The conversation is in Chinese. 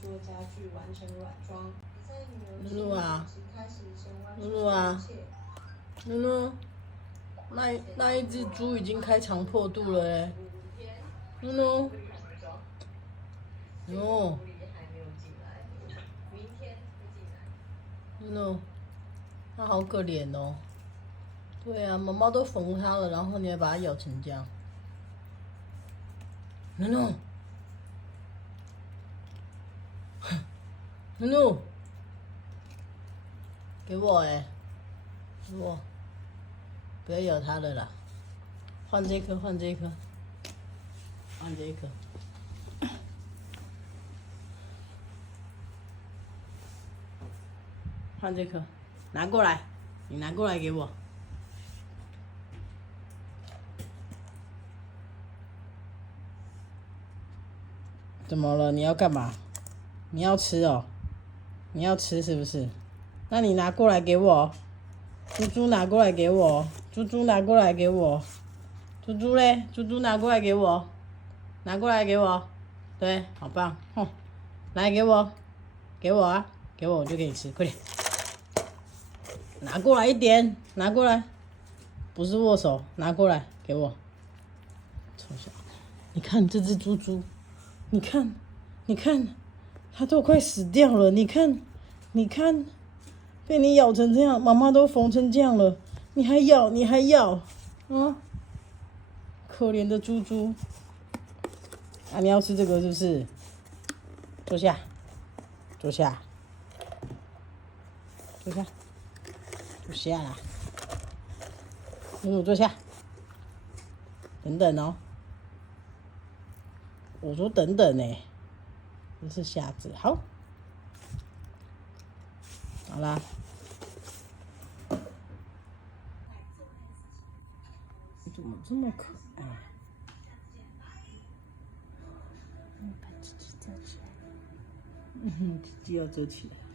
做家具完成软装。露露啊，露露啊，露露，那一只猪已经开肠破肚了嘞，露露，露露，它好可怜哦。对啊，妈妈都缝它了，然后你还把它咬成这样，露露，露露，给我哎，给我，不要咬它了啦，换这颗，换这颗，换这颗。换这颗，拿过来，你拿过来给我。怎么了？你要干嘛？你要吃哦？你要吃是不是？那你拿过来给我。猪猪拿过来给我。猪猪拿过来给我。猪猪嘞？猪猪拿过来给我。拿过来给我。对，好棒。哼，来给我，给我啊，给我，我就给你吃，快点。拿过来一点，拿过来，不是握手，拿过来给我。臭小子，你看这只猪猪，你看，你看，它都快死掉了，你看，你看，被你咬成这样，妈妈都缝成这样了，你还咬，你还咬，啊，可怜的猪猪。啊，你要吃这个是不是？坐下，坐下，坐下。坐下啦，露露坐下。等等哦，我说等等呢，这是瞎子。好，好啦。你怎么这么可爱？把鸡鸡遮起来。鸡鸡要遮起来。